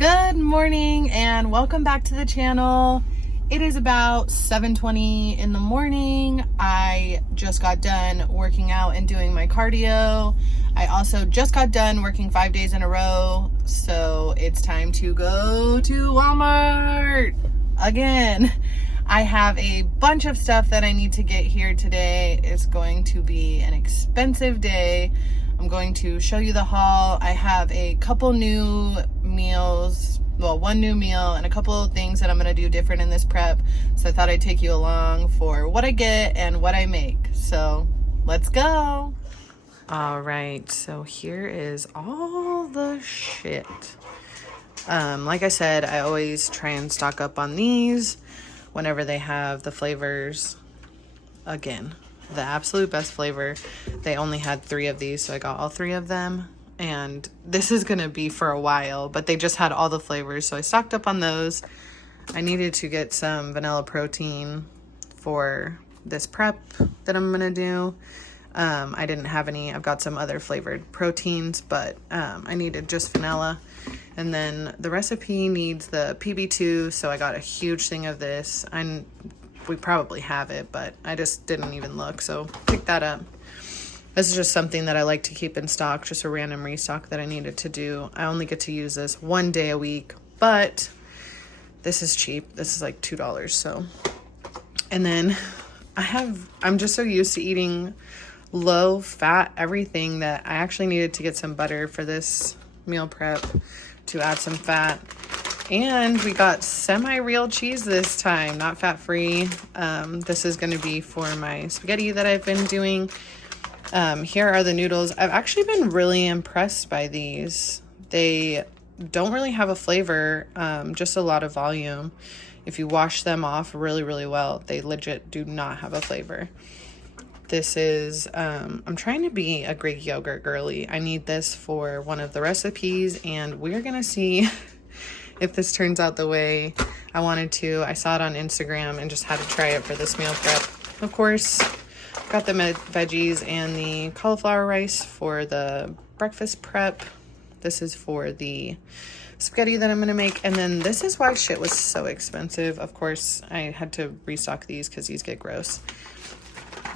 Good morning and welcome back to the channel. It is about 7:20 in the morning. I just got done working out and doing my cardio. I also just got done working 5 days in a row, so it's time to go to Walmart again. I have a bunch of stuff that I need to get here today. It's going to be an expensive day. I'm going to show you the haul. I have a couple new meals, well, one new meal and a couple of things that I'm gonna do different in this prep. So I thought I'd take you along for what I get and what I make. So let's go. All right, so here is all the shit. Like I said, I always try and stock up on these whenever they have the flavors. Again, the absolute best flavor. They only had 3 of these, so I got all 3 of them. And this is gonna be for a while, but they just had all the flavors, so I stocked up on those. I needed to get some vanilla protein for this prep that I'm gonna do. I didn't have any. I've got some other flavored proteins, but I needed just vanilla. And then the recipe needs the PB2, so I got a huge thing of this. We probably have it, but I just didn't even look, so pick that up. This is just something that I like to keep in stock, just a random restock that I needed to do. I only get to use this 1 day a week, but this is cheap. This is like $2, so. And then I'm just so used to eating low fat everything that I actually needed to get some butter for this meal prep to add some fat. And we got semi-real cheese this time, not fat-free. This is going to be for my spaghetti that I've been doing. Here are the noodles. I've actually been really impressed by these. They don't really have a flavor, just a lot of volume. If you wash them off really, really well, they legit do not have a flavor. This is, I'm trying to be a Greek yogurt girly. I need this for one of the recipes, and we're going to see if this turns out the way I wanted to. I saw it on Instagram and just had to try it for this meal prep. Of course, got the veggies and the cauliflower rice for the breakfast prep. This is for the spaghetti that I'm gonna make. And then this is why shit was so expensive. Of course, I had to restock these because these get gross.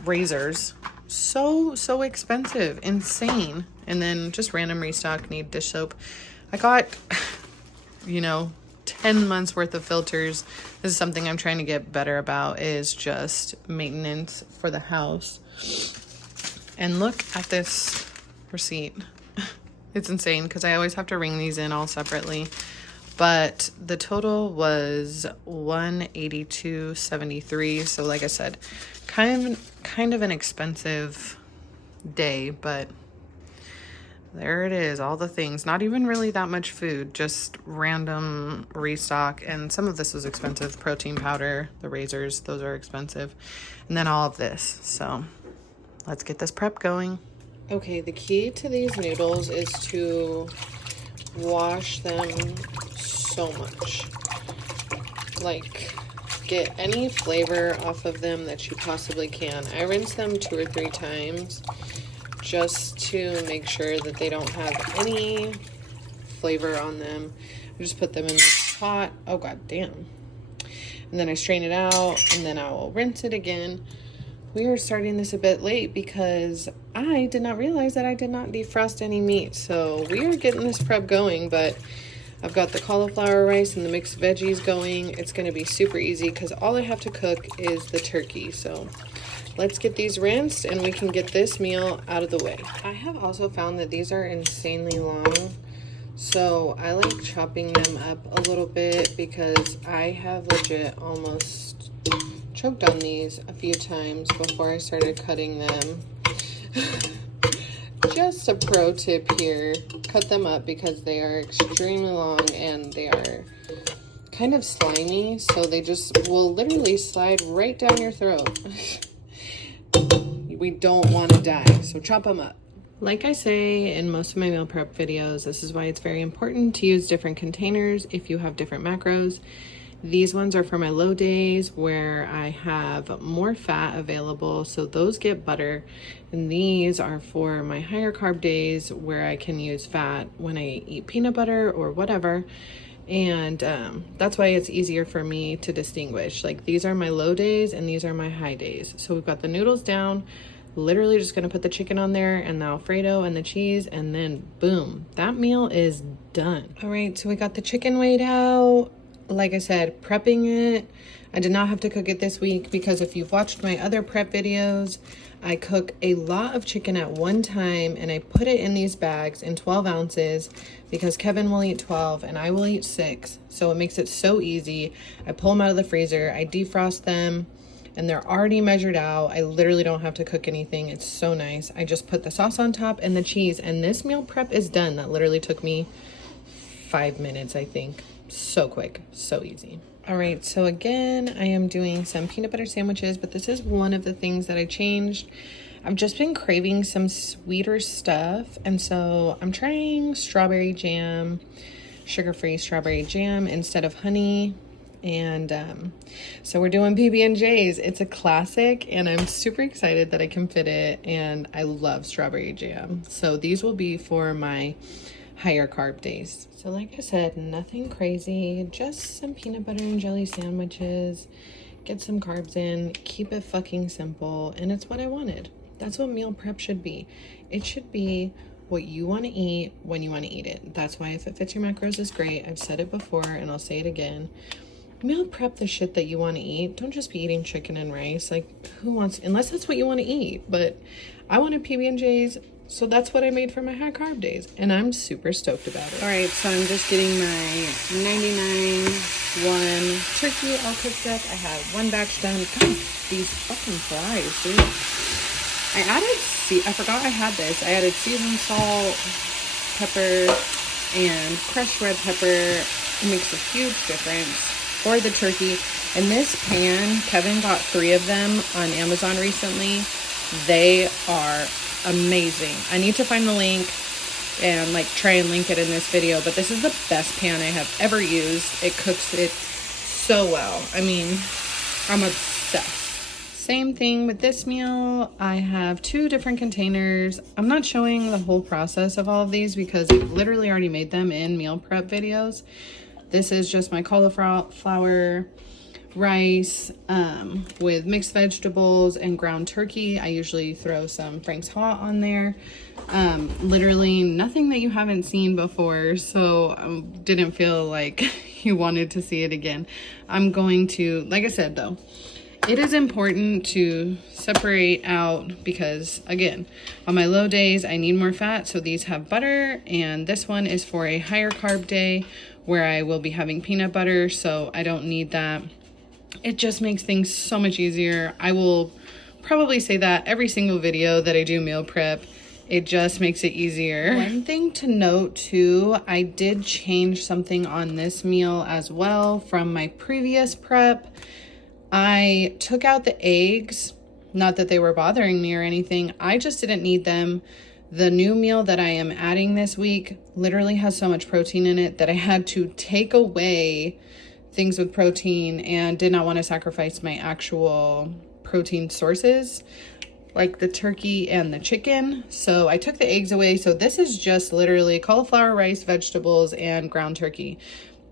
Razors, so expensive, insane. And then just random restock, need dish soap. I got 10 months worth of filters. This is something I'm trying to get better about, is just maintenance for the house. And look at this receipt. It's insane because I always have to ring these in all separately. But the total was $182.73. So like I said, kind of an expensive day, but there it is, all the things. Not even really that much food, just random restock. And some of this was expensive. Protein powder, the razors, those are expensive. And then all of this. So let's get this prep going. Okay, the key to these noodles is to wash them so much. Like, get any flavor off of them that you possibly can. I rinse them 2 or 3 times just to make sure that they don't have any flavor on them. I just put them in this pot. Oh, god damn. And then I strain it out, and then I will rinse it again. We are starting this a bit late because I did not realize that I did not defrost any meat. So we are getting this prep going, but I've got the cauliflower rice and the mixed veggies going. It's going to be super easy because all I have to cook is the turkey. So let's get these rinsed and we can get this meal out of the way. I have also found that these are insanely long, so I like chopping them up a little bit because I have legit almost choked on these a few times before I started cutting them. Just a pro tip here, cut them up because they are extremely long and they are kind of slimy, so they just will literally slide right down your throat. We don't want to die, so chop them up. Like I say in most of my meal prep videos, this is why it's very important to use different containers if you have different macros. These ones are for my low days where I have more fat available, so those get butter. And these are for my higher carb days where I can use fat when I eat peanut butter or whatever. And that's why it's easier for me to distinguish. Like, these are my low days and these are my high days. So we've got the noodles down, literally just gonna put the chicken on there and the Alfredo and the cheese, and then boom, that meal is done. All right, so we got the chicken weighed out. Like I said, prepping it. I did not have to cook it this week because if you've watched my other prep videos, I cook a lot of chicken at one time and I put it in these bags in 12 ounces because Kevin will eat 12 and I will eat 6. So it makes it so easy. I pull them out of the freezer, I defrost them, and they're already measured out. I literally don't have to cook anything. It's so nice. I just put the sauce on top and the cheese, and this meal prep is done. That literally took me 5 minutes, I think. So quick, so easy. All right, so again, I am doing some peanut butter sandwiches, but this is one of the things that I changed. I've just been craving some sweeter stuff, and so I'm trying strawberry jam, sugar-free strawberry jam instead of honey. And so we're doing PB&Js. It's a classic, and I'm super excited that I can fit it, and I love strawberry jam. So these will be for my higher carb days. So like I said, nothing crazy, just some peanut butter and jelly sandwiches, get some carbs in, keep it fucking simple, and it's what I wanted. That's what meal prep should be. It should be what you want to eat when you want to eat it. That's why If It Fits Your Macros is great. I've said it before and I'll say it again. Meal prep the shit that you want to eat. Don't just be eating chicken and rice. Like, who wants, unless that's what you want to eat. But I wanted PB&Js, so that's what I made for my high carb days, and I'm super stoked about it. All right, so I'm just getting my 99-1 turkey all cooked up. I have one batch done. God, these fucking fries, dude. I forgot I had this. I added seasoned salt, pepper, and crushed red pepper. It makes a huge difference for the turkey. And this pan, Kevin got 3 of them on Amazon recently. They are amazing. I need to find the link and like try and link it in this video, but this is the best pan I have ever used. It cooks it so well. I mean, I'm obsessed. Same thing with this meal. I have 2 different containers. I'm not showing the whole process of all of these because I've literally already made them in meal prep videos. This is just my cauliflower rice with mixed vegetables and ground turkey. I usually throw some Frank's Hot on there. Literally nothing that you haven't seen before, so didn't feel like you wanted to see it again. I'm going to, like I said though, it is important to separate out because, again, on my low days I need more fat, so these have butter, and this one is for a higher carb day where I will be having peanut butter, so I don't need that. It just makes things so much easier. I will probably say that every single video that I do meal prep. It just makes it easier. One thing to note too, I did change something on this meal as well from my previous prep. I took out the eggs, not that they were bothering me or anything. I just didn't need them. The new meal that I am adding this week literally has so much protein in it that I had to take away things with protein and did not want to sacrifice my actual protein sources like the turkey and the chicken. So I took the eggs away. So this is just literally cauliflower, rice, vegetables, and ground turkey.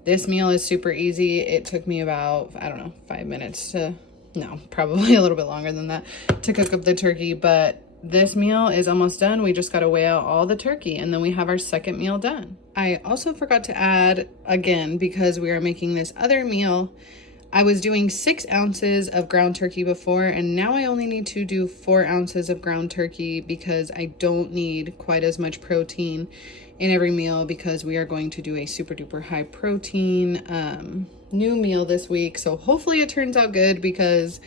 This meal is super easy. It took me about, I don't know, 5 minutes to, no, probably a little bit longer than that to cook up the turkey, but this meal is almost done. We just got to weigh out all the turkey and then we have our second meal done. I also forgot to add, again, because we are making this other meal, I was doing 6 ounces of ground turkey before, and now I only need to do 4 ounces of ground turkey because I don't need quite as much protein in every meal because we are going to do a super duper high protein new meal this week. So hopefully it turns out good because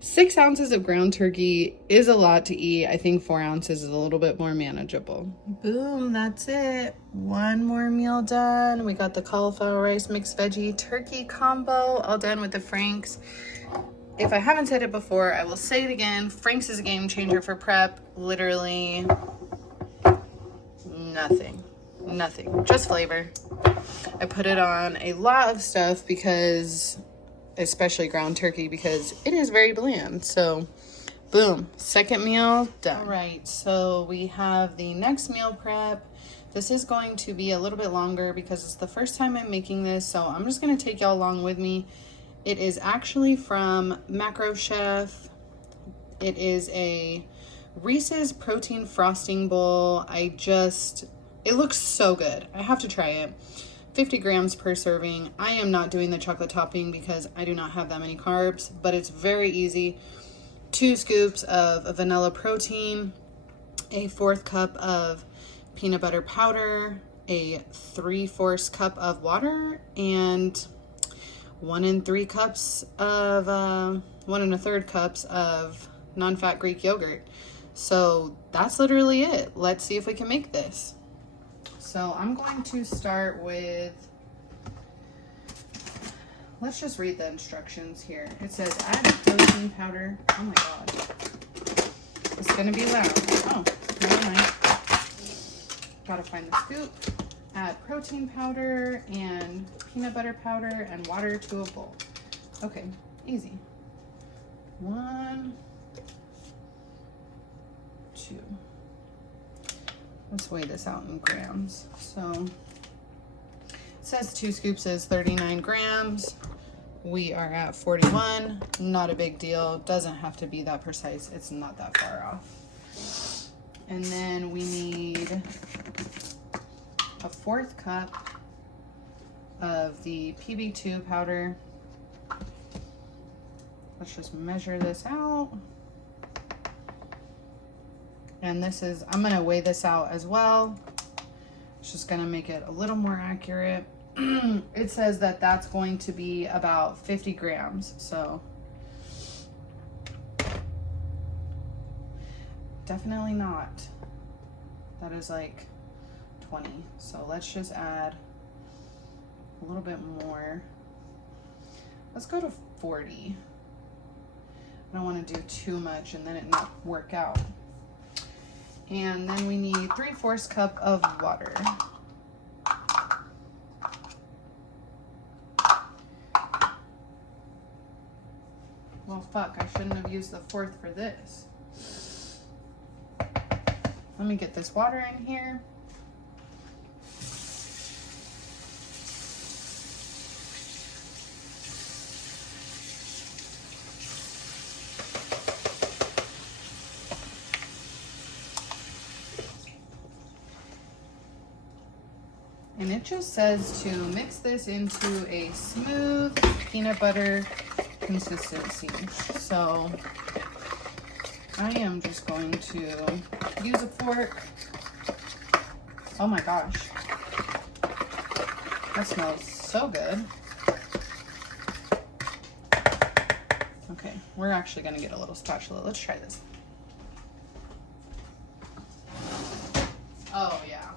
6 ounces of ground turkey is a lot to eat. I think 4 ounces is a little bit more manageable. Boom, that's it. One more meal done. We got the cauliflower rice mixed veggie turkey combo all done with the Frank's. If I haven't said it before, I will say it again. Frank's is a game changer for prep. Literally nothing, just flavor. I put it on a lot of stuff because, especially ground turkey, because it is very bland. So boom, second meal done. All right, so we have the next meal prep. This is going to be a little bit longer because it's the first time I'm making this, so I'm just gonna take y'all along with me. It is actually from Macro Chef. It is a Reese's protein frosting bowl. It looks so good. I have to try it. 50 grams per serving. I am not doing the chocolate topping because I do not have that many carbs, but it's very easy. 2 scoops of vanilla protein, a 1/4 cup of peanut butter powder, a 3/4 cup of water, and 1 1/3 cups of non-fat Greek yogurt. So that's literally it. Let's see if we can make this. So I'm going to start with, let's just read the instructions here. It says add protein powder. Oh my God. It's gonna be loud. Oh, never mind. Gotta find the scoop. Add protein powder and peanut butter powder and water to a bowl. Okay, easy. 1, 2. Let's weigh this out in grams. So it says 2 scoops is 39 grams. We are at 41. Not a big deal. Doesn't have to be that precise. It's not that far off. And then we need a 1/4 cup of the PB2 powder. Let's just measure this out. And this is, I'm gonna weigh this out as well. It's just gonna make it a little more accurate. It says that that's going to be about 50 grams. So definitely not. That is like 20. So let's just add a little bit more. Let's go to 40. I don't want to do too much and then it not work out. And then we need 3/4 cup of water. Well, fuck, I shouldn't have used the 1/4 for this. Let me get this water in here. And it just says to mix this into a smooth peanut butter consistency. So I am just going to use a fork. Oh my gosh. That smells so good. Okay, we're actually gonna get a little spatula. Let's try this. Oh yeah.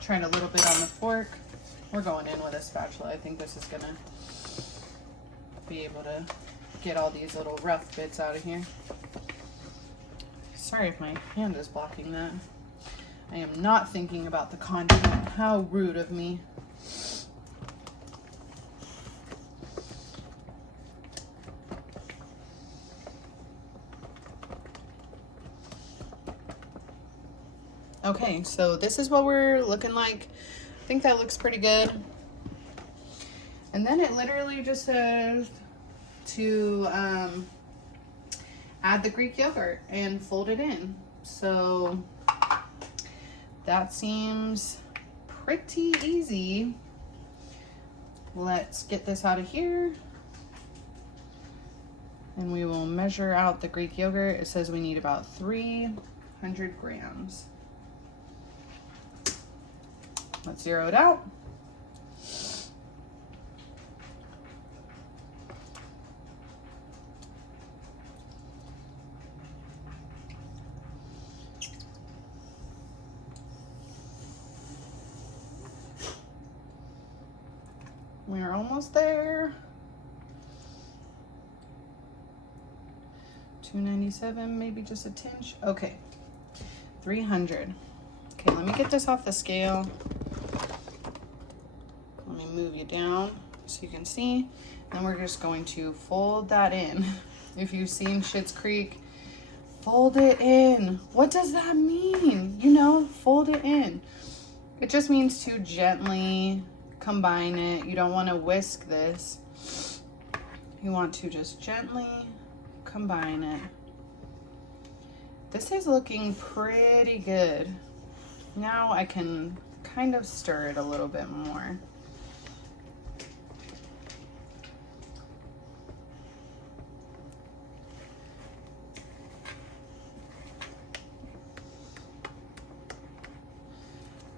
Tried a little bit on the fork. We're going in with a spatula. I think this is gonna be able to get all these little rough bits out of here. Sorry if my hand is blocking that. I am not thinking about the content. How rude of me. Okay, so this is what we're looking like. I think that looks pretty good. And then it literally just says to add the Greek yogurt and fold it in. So that seems pretty easy. Let's get this out of here. And we will measure out the Greek yogurt. It says we need about 300 grams. Let's zero it out. We're almost there. 297, maybe just a tinge. Okay, 300. Okay, let me get this off the scale. Let me move you down so you can see. And we're just going to fold that in. If you've seen Schitt's Creek, Fold it in. What does that mean? You know, fold it in. It just means to gently combine it. You don't want to whisk this. You want to just gently combine it. This is looking pretty good. Now I can kind of stir it a little bit more.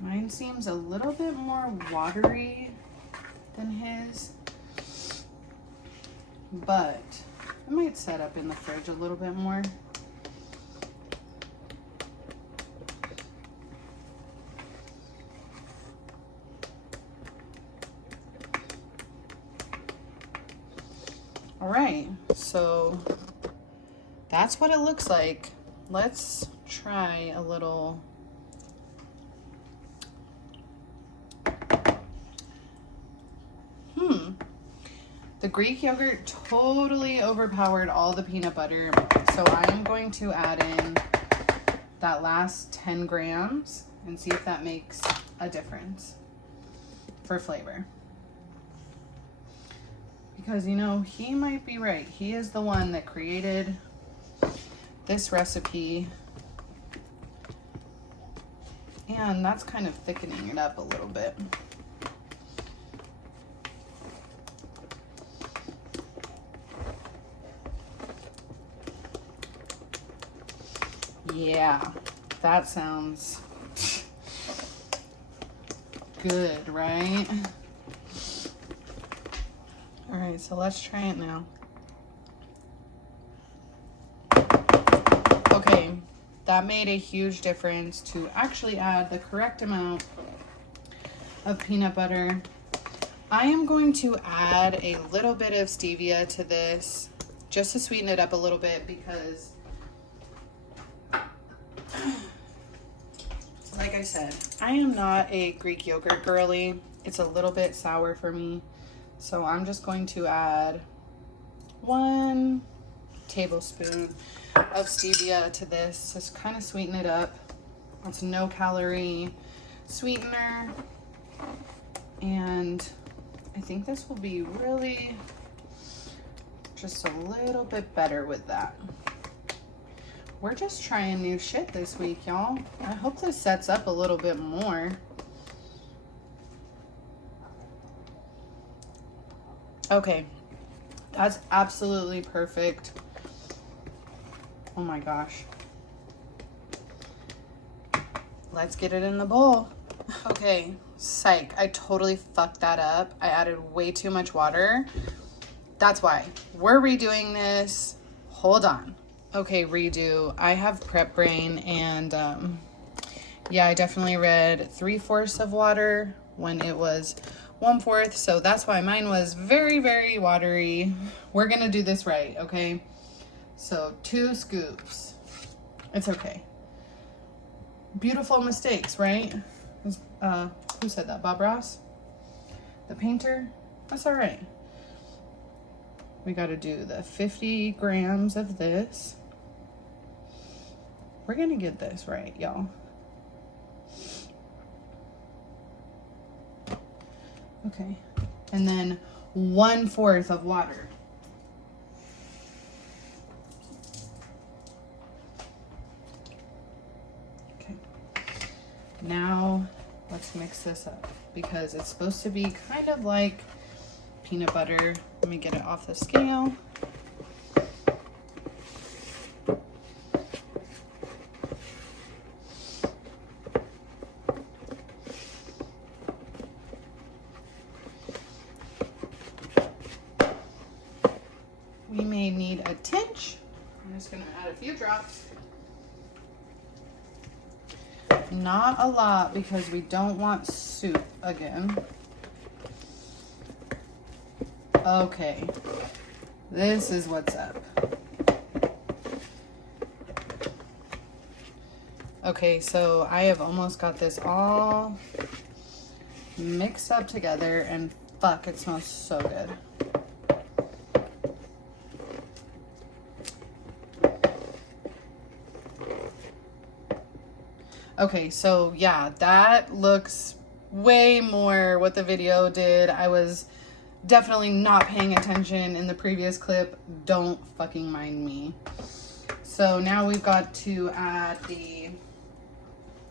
Mine seems a little bit more watery than his, but I might set up in the fridge a little bit more. All right, so that's what it looks like. Let's try a little. The Greek yogurt totally overpowered all the peanut butter, so I am going to add in that last 10 grams and see if that makes a difference for flavor. Because, you know, he might be right. He is the one that created this recipe, and that's kind of thickening it up a little bit. Yeah, that sounds good, right? All right, so let's try it now. Okay, that made a huge difference to actually add the correct amount of peanut butter. I am going to add a little bit of stevia to this just to sweeten it up a little bit, because like I said, I am not a Greek yogurt girly. It's a little bit sour for me. So I'm just going to add 1 tablespoon of stevia to this. Just kind of sweeten it up. It's no calorie sweetener. And I think this will be really just a little bit better with that. We're just trying new shit this week, y'all. I hope this sets up a little bit more. Okay, that's absolutely perfect. Oh my gosh. Let's get it in the bowl. Okay, psych, I totally fucked that up. I added way too much water. That's why. We're redoing this. Hold on. Okay, redo. I have prep brain, and yeah, I definitely read 3/4 of water when it was 1/4, so that's why mine was very, very watery. We're gonna do this right, okay? So 2 scoops. It's okay. Beautiful mistakes, right? Who said that? Bob Ross? The painter? That's all right. We got to do the 50 grams of this. We're going to get this right, y'all. Okay. And then 1/4 of water. Okay. Now let's mix this up, because it's supposed to be kind of like peanut butter. Let me get it off the scale. We may need a tinge. I'm just gonna add a few drops. Not a lot, because we don't want soup again. Okay, this is what's up. Okay, so I have almost got this all mixed up together, and fuck, it smells so good. Okay, so yeah, that looks way more what the video did. I was definitely not paying attention in the previous clip. Don't fucking mind me. So now we've got to add the,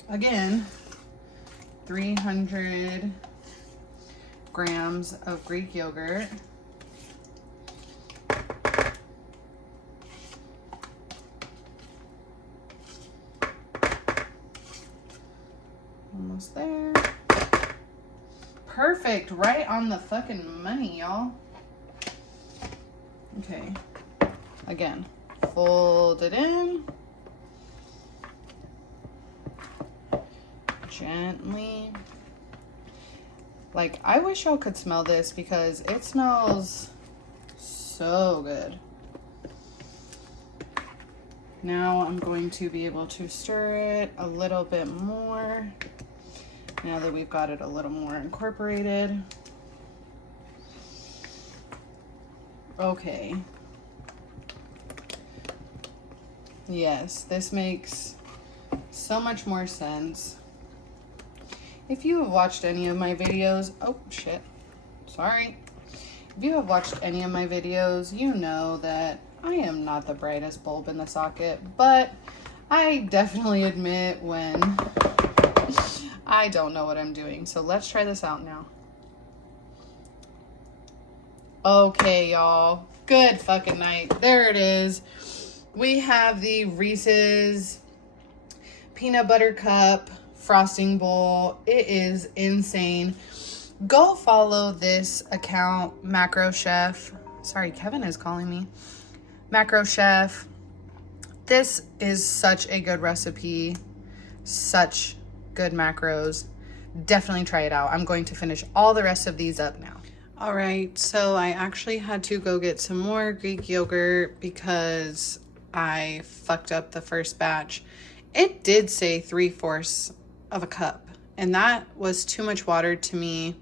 again, 300 grams of Greek yogurt. Almost there. Perfect, right on the fucking money, y'all. Okay, again, fold it in. Gently. Like, I wish y'all could smell this because it smells so good. Now I'm going to be able to stir it a little bit more now that we've got it a little more incorporated. Okay. Yes, this makes so much more sense. If you have watched any of my videos, oh shit, sorry. If you have watched any of my videos, you know that I am not the brightest bulb in the socket, but I definitely admit when I don't know what I'm doing. So let's try this out now. Okay, y'all, good fucking night. There it is. We have the Reese's peanut butter cup frosting bowl. It is insane. Go follow this account, Macro Chef. Sorry, Kevin is calling me. Macro Chef. This is such a good recipe. Such good macros. Definitely try it out. I'm going to finish all the rest of these up now. All right, so I actually had to go get some more Greek yogurt because I fucked up the first batch. It did say 3/4 of a cup, and that was too much water to me.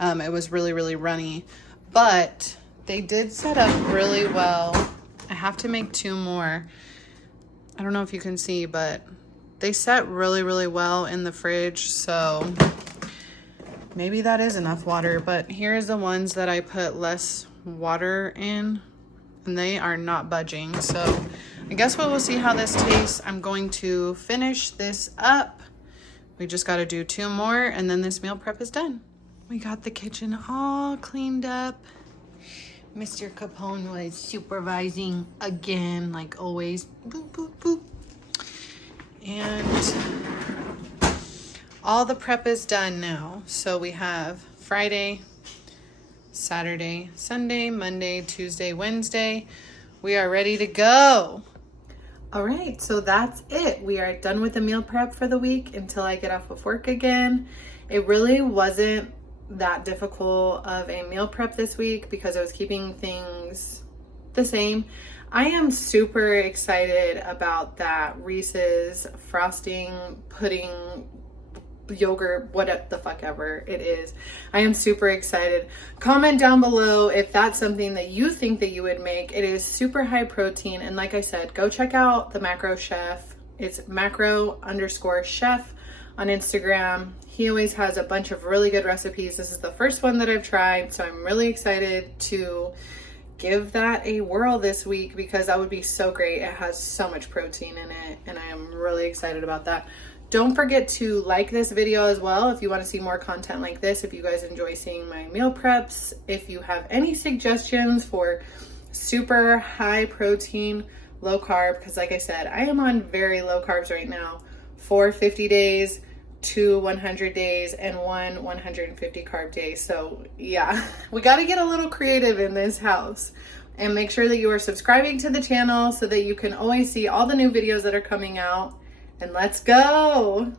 It was really, really runny, but they did set up really well. I have to make 2 more. I don't know if you can see, but they set really, really well in the fridge, so maybe that is enough water. But here's the ones that I put less water in, and they are not budging. So I guess we'll see how this tastes. I'm going to finish this up. We just got to do 2 more, and then this meal prep is done. We got the kitchen all cleaned up. Mr. Capone was supervising again, like always. Boop, boop, boop. And all the prep is done now. So we have Friday, Saturday, Sunday, Monday, Tuesday, Wednesday. We are ready to go. All right, so that's it. We are done with the meal prep for the week until I get off of work again. It really wasn't that difficult of a meal prep this week because I was keeping things the same. I am super excited about that Reese's frosting pudding yogurt, what the fuck ever it is. I am super excited. Comment down below if that's something that you think that you would make. It is super high protein, and like I said, go check out the Macro Chef. It's macro_chef on Instagram. He always has a bunch of really good recipes. This is the first one that I've tried, so I'm really excited to give that a whirl this week because that would be so great. It has so much protein in it, and I am really excited about that. Don't forget to like this video as well if you want to see more content like this, if you guys enjoy seeing my meal preps. If you have any suggestions for super high protein, low carb, because like I said, I am on very low carbs right now for 50 days, 2 100 days, and 1 150 carb day. So yeah, we got to get a little creative in this house. And make sure that you are subscribing to the channel so that you can always see all the new videos that are coming out. And let's go.